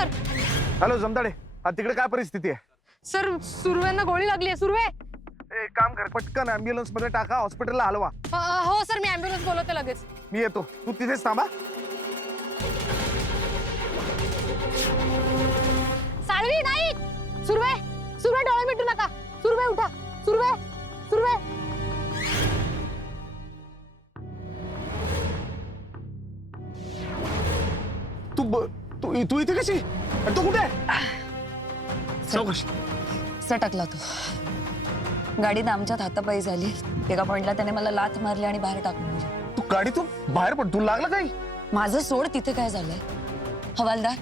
Sir. Hello Jamdade, हा तिकडे काय परिस्थिती आहे? सर सुर्वेंना गोळी लागली आहे. सुर्वे. एक काम कर, पटकन ॲम्ब्युलन्स मध्ये टाका, हॉस्पिटलला हलवा. हो सर, मी ॲम्ब्युलन्स बोलवते लगेच. मी येतो, तू तिथेच थांबा. साळवी नाही. सुर्वे, सुर्वे डोळे मिटू नका. सुर्वे उठा. सुर्वे, सुर्वे. तू इथे कशी? आणि तू कुठे? चौकशी सटकला तो. गाडीत आमच्यात हातापायी झाली. एका पॉइंटला त्याने मला लाथ मारली आणि बाहेर टाकून दिली. तू गाडीतून बाहेर पड, तू लागलं काही? माझं सोड, तिथे काय झालंय? हवालदार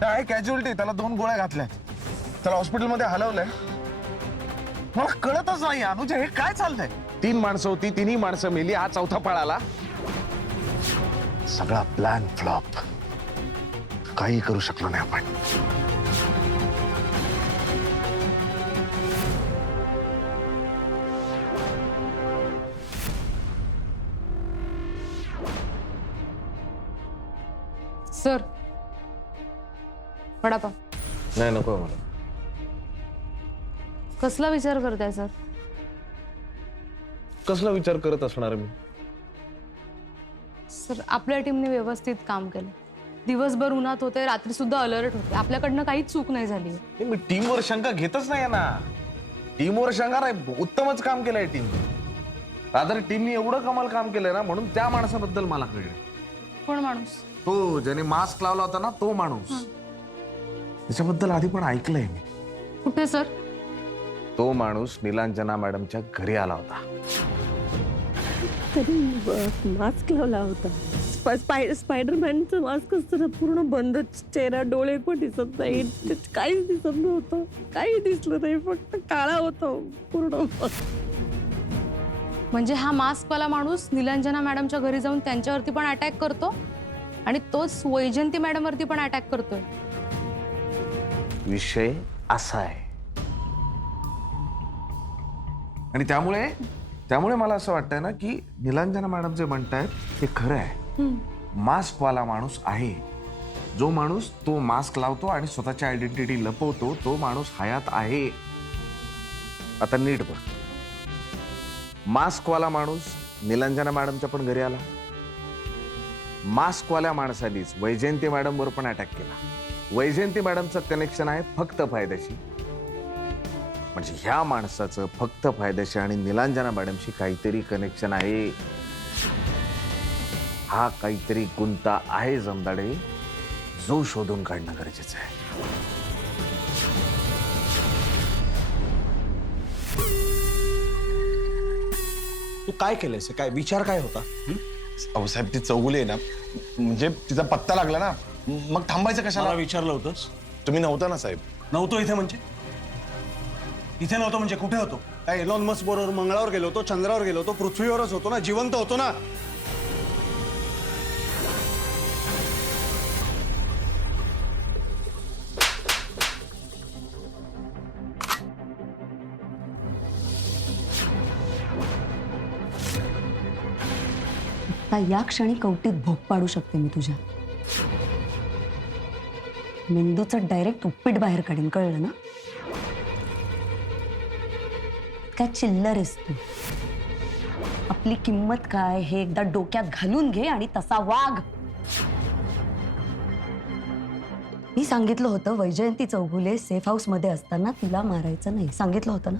काय कॅज्युअलिटी, त्याला 2 गोळ्या घातल्या, त्याला हॉस्पिटलमध्ये हलवलंय. मला कळतच नाही अनुजा, हे काय चाललंय? 3 माणसं होती, 3ही माणसं मेली, हा 4था पळाला. सगळा प्लॅन फ्लॉप. काही करू शकलो नाही आपण. सर वडापाव. नाही नको मला. कसला विचार करताय सर? कसला विचार करत असणार मी? सर आपल्या टीमने व्यवस्थित काम केलं. दिवसभर उन्हात होते, रात्री सुद्धा अलर्ट होते. आपल्याकडनं काहीच चूक नाही झाली. मी टीमवर शंका घेतच नाही ना. टीमवर शंका नाही, उत्तमच काम केलंय टीम. रादर टीमने एवढं कमाल काम केलंय ना, म्हणून त्या माणसाबद्दल मला कळलं. कोण माणूस? तो ज्याने मास्क लावला होता ना, तो माणूस. त्याच्याबद्दल आधी पण ऐकलंय मी. कुठे सर? तो माणूस निलांजना मॅडमच्या घरी आला होता. तरी मास्क लावला होता. स्पायडरमॅनचं मास्क असतं, पूर्ण बंद चेहरा, डोळे पण दिसत नाही, काहीच दिसत नव्हतं. काही दिसलं नाही, फक्त काळा होता पूर्ण. म्हणजे हा मास्कवाला माणूस निलांजना मॅडमच्या घरी जाऊन त्यांच्यावरती पण अटॅक करतो आणि तोच वैजंती मॅडमवरती पण अटॅक करतोय. विषय असा आहे. आणि त्यामुळे मला असं वाटतंय ना की निलांजना मॅडम जे म्हणतायत ते खरं आहे. मास्कवाला माणूस आहे. जो माणूस तो मास्क लावतो आणि स्वतःची आयडेंटिटी लपवतो, तो माणूस हयात आहे. आता नीट बघ. मास्कवाला माणूस निलांजना मॅडमच्या पण घरी आला. मास्कवाल्या माणसानीच वैजयंती मॅडमवर पण अटॅक केला. वैजयंती मॅडमचं कनेक्शन आहे फक्त फायद्याशी. म्हणजे ह्या माणसाचं फक्त फायद्याशी आणि निलांजना मॅडमशी काहीतरी कनेक्शन आहे. हा काहीतरी गुंता आहे जमदाडे, जो शोधून काढणं गरजेचं आहे. तू काय केलंयस? काय विचार काय होता? अहो साहेब, ती चौगुली आहे ना, म्हणजे तिचा पत्ता लागला ना, मग थांबायचं कशाला? मला विचारलं होतंस? तुम्ही नव्हता ना साहेब. नव्हतो इथे म्हणजे? इथे नव्हतो म्हणजे कुठे होतो? काय एलॉन मस्क बरोबर मंगळावर गेलो होतो, चंद्रावर गेलो होतो, पृथ्वीवरच होतो ना, जिवंत होतो ना. आता या क्षणी कवटीत भोग पाडू शकते मी तुझ्या. मेंदूचं डायरेक्ट उपीट बाहेर काढीन, कळलं ना? काय चिल्लर आहेस तू? आपली किंमत काय हे एकदा डोक्यात घालून घे आणि तसा वाघ. मी सांगितलं होतं वैजयंती चौगुले सेफ हाऊस मध्ये असताना तिला मारायचं नाही, सांगितलं होतं ना?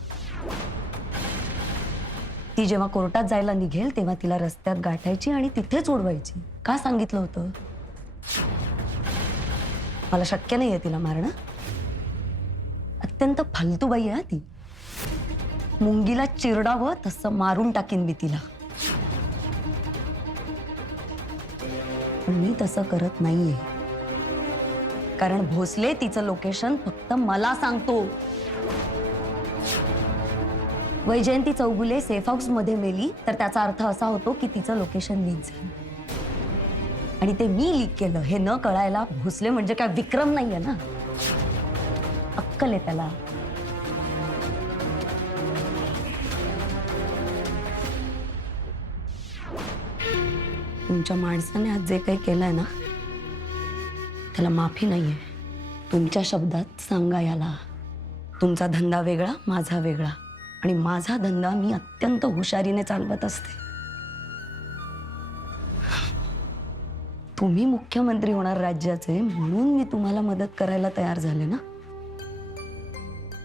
ती जेव्हा कोर्टात जायला निघेल तेव्हा तिला रस्त्यात गाठायची आणि तिथेच उडवायची. का सांगितलं होतं? मला शक्य नाहीये तिला मारणं. अत्यंत फालतूबाई आहे ती. मुंगीला चिरडावं तसं मारून टाकीन मी तिला. पण मी तसं करत नाहीये, कारण भोसले तिचं लोकेशन फक्त मला सांगतो. वैजयंती चौगुले सेफ हाऊस मध्ये मेली तर त्याचा अर्थ असा होतो की तिचं लोकेशन लीक झालं आणि ते मी लीक केलं हे न कळायला भोसले म्हणजे काय विक्रम नाहीये ना. अक्कल आहे त्याला. तुमच्या माणसाने आज जे काही केलंय ना त्याला माफी नाहीये. तुमच्या शब्दात सांगा याला, तुमचा धंदा वेगळा, माझा वेगळा, आणि माझा धंदा मी अत्यंत हुशारीने चालवत असते. तुम्ही मुख्यमंत्री होणार राज्याचे, म्हणून मी तुम्हाला मदत करायला तयार झाले ना.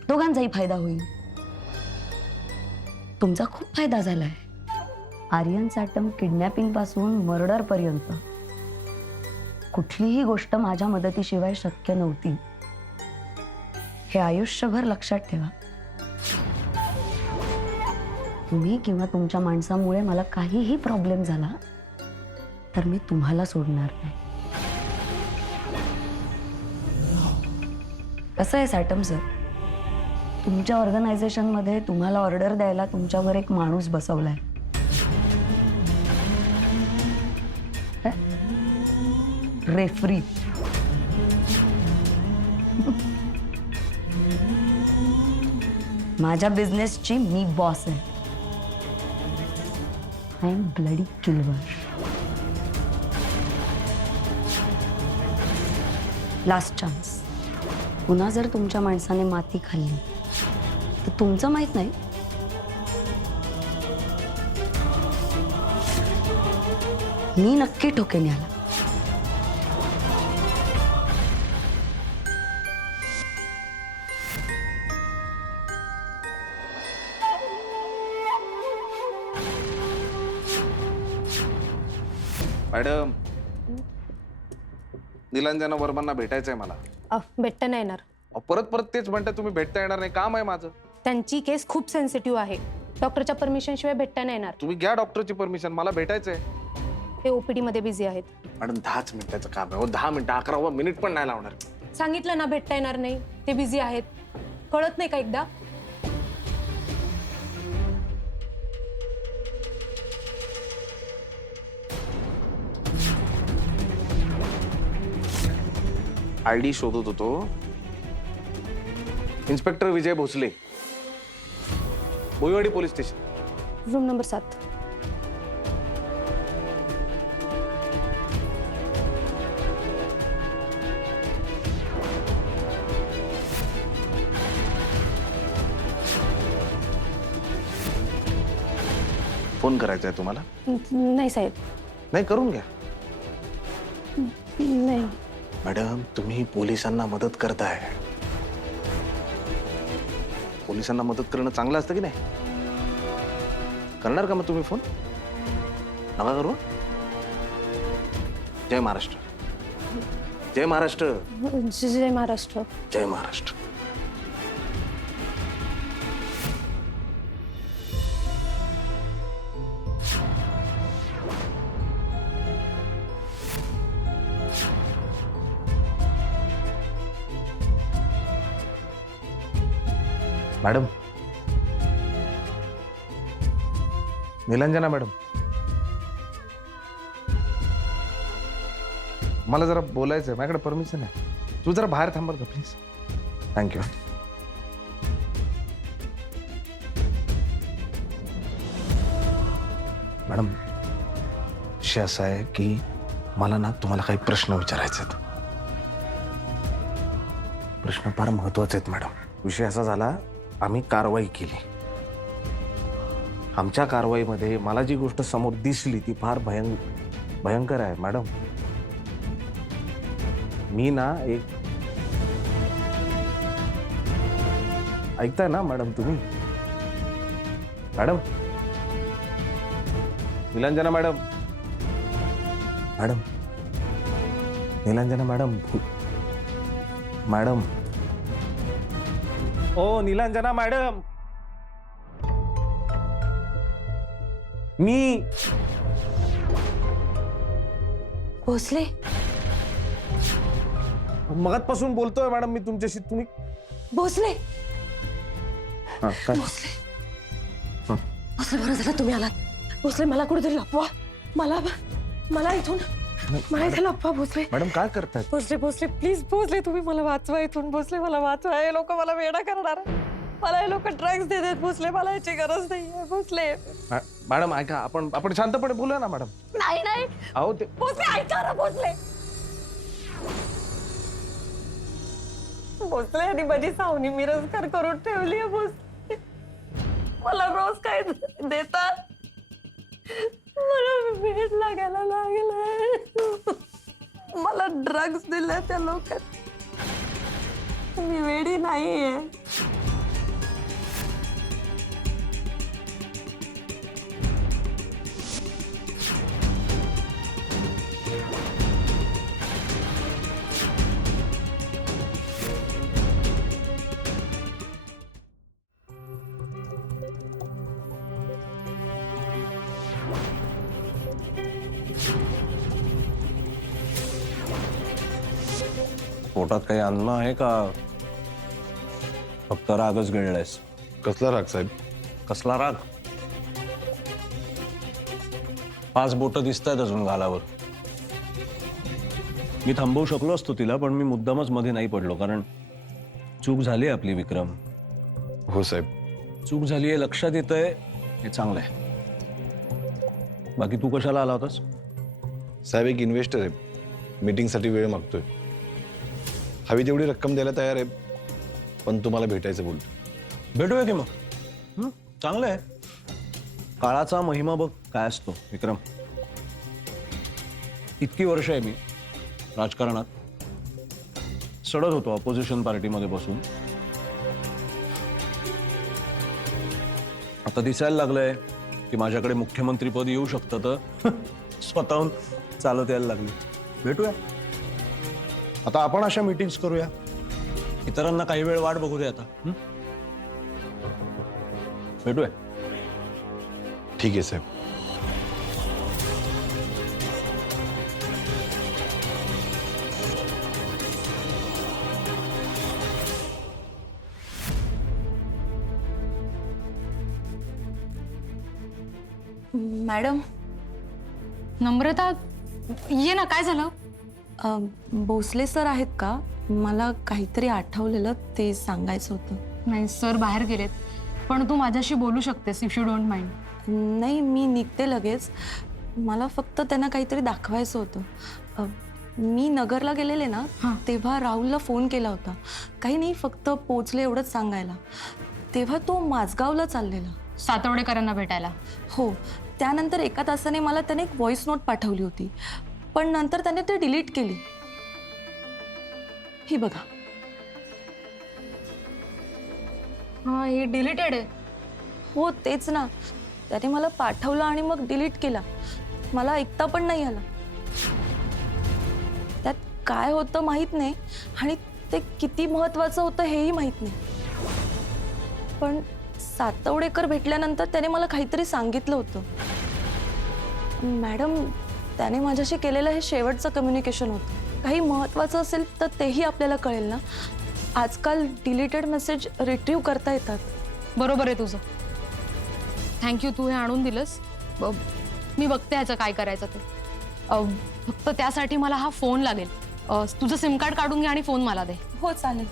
दोघांचाही फायदा होईल. तुमचा खूप फायदा झालाय. आर्यन साटम किडनॅपिंग पासून मर्डर पर्यंत कुठलीही गोष्ट माझ्या मदतीशिवाय शक्य नव्हती. हे आयुष्यभर लक्षात ठेवा. तुम्ही किंवा तुमच्या माणसामुळे मला काहीही प्रॉब्लेम झाला तर मी तुम्हाला सोडणार नाही. कसं आहे साटम सर, तुमच्या ऑर्गनायझेशनमध्ये तुम्हाला ऑर्डर द्यायला तुमच्यावर एक माणूस बसवलाय. रेफरी. माझ्या बिझनेसची मी बॉस आहे. I am bloody killer. Last chance. पुन्हा जर तुमच्या माणसाने माती खाल्ली तर तुमचं माहित नाही, मी नक्की ठोकेन याला. मॅडम, निलांजना वर्मांना भेटायचंय मला. भेटता नाही येणार. परत परत तेच म्हणताय तुम्ही, भेटता येणार नाही. काम आहे माझं. त्यांची केस खूप सेन्सिटिव्ह आहे. डॉक्टरच्या परमिशन शिवाय भेटता नाही येणार. तुम्ही घ्या डॉक्टरची परमिशन, मला भेटायचंय. ते ओपीडी मध्ये बिझी आहेत. मॅडम 10च मिनिटाचं काम आहे. 10 मिनिटं, 11वा मिनिट पण नाही लावणार. सांगितलं ना भेटता येणार नाही. ते बिझी आहेत. कळत नाही का एकदा? आयडी शोधत होतो. Inspector Vijay Bhosale, Bhoiwadi police station. Room number 7. Phone करायचा आहे तुम्हाला? नाही साहेब, नाही, करून घ्या. नाही. मॅडम, तुम्ही पोलिसांना मदत करताय. पोलिसांना मदत करणं चांगलं असतं की नाही? करणार का मग तुम्ही फोन? नका करू. जय महाराष्ट्र. जय महाराष्ट्र. जय महाराष्ट्र. जय महाराष्ट्र. मॅडम, निलंजना मॅडम, मला जरा बोलायचं आहे. माझ्याकडे परमिशन आहे. तू जरा बाहेर थांबाल का प्लीज? थँक्यू. मॅडम, विषय असा आहे की मला ना तुम्हाला काही प्रश्न विचारायचे आहेत. प्रश्न फार महत्वाचे आहेत मॅडम. विषय असा झाला, आम्ही कारवाई केली. आमच्या कारवाईमध्ये मला जी गोष्ट समोर दिसली ती फार भयंकर आहे मॅडम. मी ना एक, ऐकताय ना मॅडम तुम्ही? Madam, Nilanjana madam, madam, Nilanjana madam, madam, ओ निलंजना मॅडम, मी भोसले, मगाचपासून बोलतोय मॅडम मी तुमच्याशी. तुम्ही भोसले, हा, काय? भोसले, भोसले, बरं झालं तुम्ही आलात. भोसले, मला कुठेतरी लपवा. मला इथून लपवा. भोसले मॅडम, काय करतायत? भोसले, भोसले, प्लीज भोसले, तुम्ही मला वाचवा इथून. भोसले, मला वाचवा. हे लोक मला वेडा करणार. मला हे लोक ड्रग्ज देतात. भोसले, मला याची गरज नाहीये. भोसले, मॅडम ऐका, आपण शांतपणे बोलूया ना मॅडम. नाही. अहो ते भोसले, ऐका ना. भोसले, भोसले आणि माझी सावनी मिरजकर करून ठेवली आहे भोसले. मला रोज काय देतात, मला वेळ लागायला लागला. मला ड्रग्स दिले त्या लोकांनी. मी वेडी नाहीये. पोटात काही अन्न आहे का फक्त रागच गिळलायस? कसला राग साहेब? कसला राग? 5 बोटं दिसत आहेत अजून गालावर. मी थांबवू शकलो असतो तिला, पण मी मुद्दामच मध्ये नाही पडलो, कारण चूक झाली आपली विक्रम. हो साहेब. चूक झाली आहे लक्षात येतंय, हे चांगलं आहे. बाकी तू कशाला आला होतास? साहेब एक इन्व्हेस्टर आहे, मीटिंगसाठी वेळ मागतोय. हवी तेवढी रक्कम द्यायला तयार आहे, पण तुम्हाला भेटायचं बोलतो. भेटूया की मग. चांगलं आहे. काळाचा महिमा बघ काय असतो विक्रम. इतकी वर्ष आहे मी राजकारणात, सडत होतो ऑपोजिशन पार्टीमध्ये बसून. आता दिसायला लागलंय की माझ्याकडे मुख्यमंत्रीपद येऊ शकतं, तर स्वतःहून चालत यायला लागली. भेटूया आता. आपण अशा मीटिंग्स करूया, इतरांना काही वेळ वाट बघू दे आता. भेटूया. ठीक आहे साहेब. मॅडम, नम्रता, ये ना. काय झालं? भोसले सर आहेत का? मला काहीतरी आठवलेलं, ते सांगायचं होतं. नाही, सर बाहेर गेलेत, पण तू माझ्याशी बोलू शकतेस इफ यू डोंट माइंड. नाही, मी निघते लगेच. मला फक्त त्यांना काहीतरी दाखवायचं होतं. मी नगरला गेलेले ना, तेव्हा राहुलला फोन केला होता. काही नाही, फक्त पोचले एवढंच सांगायला. तेव्हा तो माझगावला चाललेला सातवडेकरांना भेटायला. हो. त्यानंतर 1 तासाने मला त्याने एक व्हॉइस नोट पाठवली होती, पण नंतर त्याने ते डिलीट केली. ही बघा. हा, हे डिलीटेड आहे. हो तेच ना. त्याने मला पाठवलं आणि मग डिलीट केला. मला ऐकता पण नाही आला. त्यात काय होतं माहीत नाही, आणि ते किती महत्वाचं होतं हेही माहीत नाही. पण सातवडेकर भेटल्यानंतर त्याने मला काहीतरी सांगितलं होतं. मॅडम, त्याने माझ्याशी केलेलं हे शेवटचं कम्युनिकेशन होतं. काही महत्वाचं असेल तर तेही आपल्याला कळेल ना. आजकाल डिलीटेड मेसेज रिट्रीव्ह करता येतात. बरोबर आहे तुझं. थँक्यू, तू हे आणून दिलंस. मी बघते ह्याचं काय करायचं ते. फक्त त्यासाठी मला हा फोन लागेल. तुझं सिम कार्ड काढून घे आणि फोन मला दे. हो चालेल.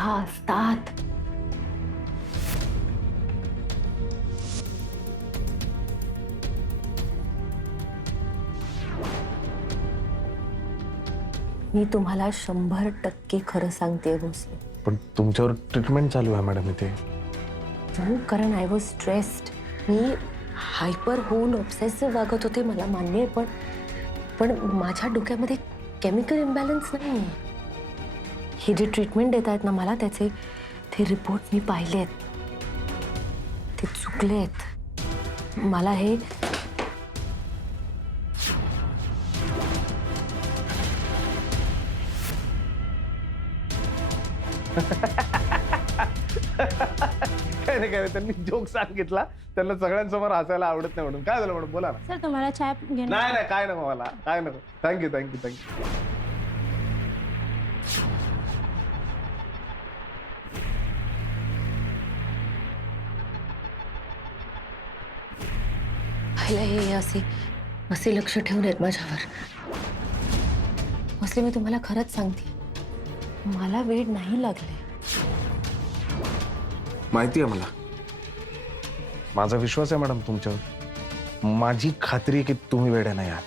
असतात. मी तुम्हाला 100% खरं सांगते भोसले. पण तुमच्यावर ट्रीटमेंट चालू आहे मॅडम इथे. हो, कारण I was stressed. Me hyper होऊन ऑब्सेसिव्ह वागत होते, मला मान्य आहे, पण माझ्या डोक्यामध्ये केमिकल इम्बॅलन्स नाही आहे. ही जी ट्रीटमेंट देत आहेत ना मला, त्याचे ते रिपोर्ट मी पाहिलेत. ते चुकलेत. मला हे काय नाही, त्यांनी जोक सांगितला, त्यांना सगळ्यांसमोर हसायला आवडत नाही म्हणून. काय झालं मॅडम, बोला ना. सर, तुम्हाला चाय नाही नाही, काय नको मला, काय नको. Thank you thank you thank you. पहिलं हे असे असे लक्ष ठेवून आहेत माझ्यावर. असले मी तुम्हाला खरंच सांगते, मला वेळ नाही लागले. माहिती आहे मला. माझा विश्वास आहे मॅडम तुमच्यावर. माझी खात्री आहे की तुम्ही वेड्या नाही आहात.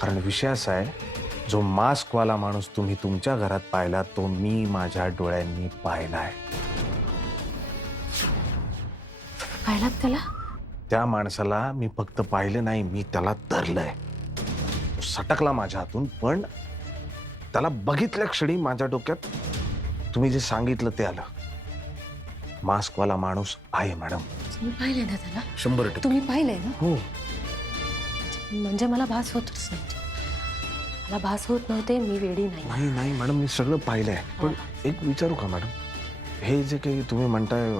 कारण विषय असा आहे, जो मास्कवाला माणूस तुम्ही तुमच्या घरात पाहिला तो मी माझ्या डोळ्यांनी पाहिलाय. पाहिलात त्याला? त्या माणसाला मी फक्त पाहिलं नाही, मी त्याला धरलंय. तो सटकला माझ्या हातून, पण त्याला बघितल्या क्षणी माझ्या डोक्यात तुम्ही जे सांगितलं ते आलं. मास्कवाला माणूस आहे मॅडम. तुम्ही पाहिले ना त्याला? 100%. तुम्ही पाहिलंय ना? हो. म्हणजे मला भास होतच नाही. मला भास होत नव्हते, मी वेडी नाही. नाही नाही मॅडम, मी सगळं पाहिलंय. पण एक विचारू का मॅडम, हे जे काही तुम्ही म्हणताय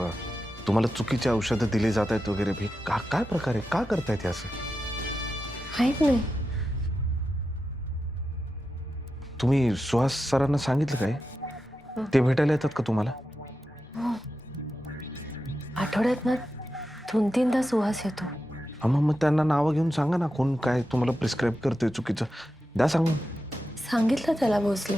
तुम्हाला चुकीची औषधं दिली जात आहेत वगैरे, हे काय प्रकारे का करतायत हे असं? माहित नाही. तुम्ही सुहास सरांना सांगितलं काय? ते भेटायला येतात का तुम्हाला? आठवड्यात ना 2-3दा सुहास येतो. हा, मग त्यांना नावं घेऊन सांगा ना, कोण काय तुम्हाला प्रिस्क्राईब करतोय चुकीचं, द्या सांगून. सांगितलं त्याला भोसले,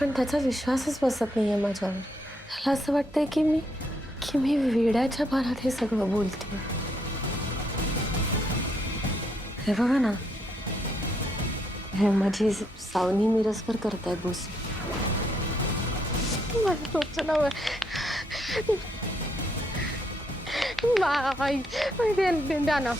पण त्याचा विश्वासच बसत नाहीये माझ्यावर. त्याला असं वाटतंय की मी वेड्याच्या भारात हे सगळं बोलते. हे बघा ना, हे माझी सावनी मिरजकर करतायत भोसले. माझं डोकं नाव द्या ना.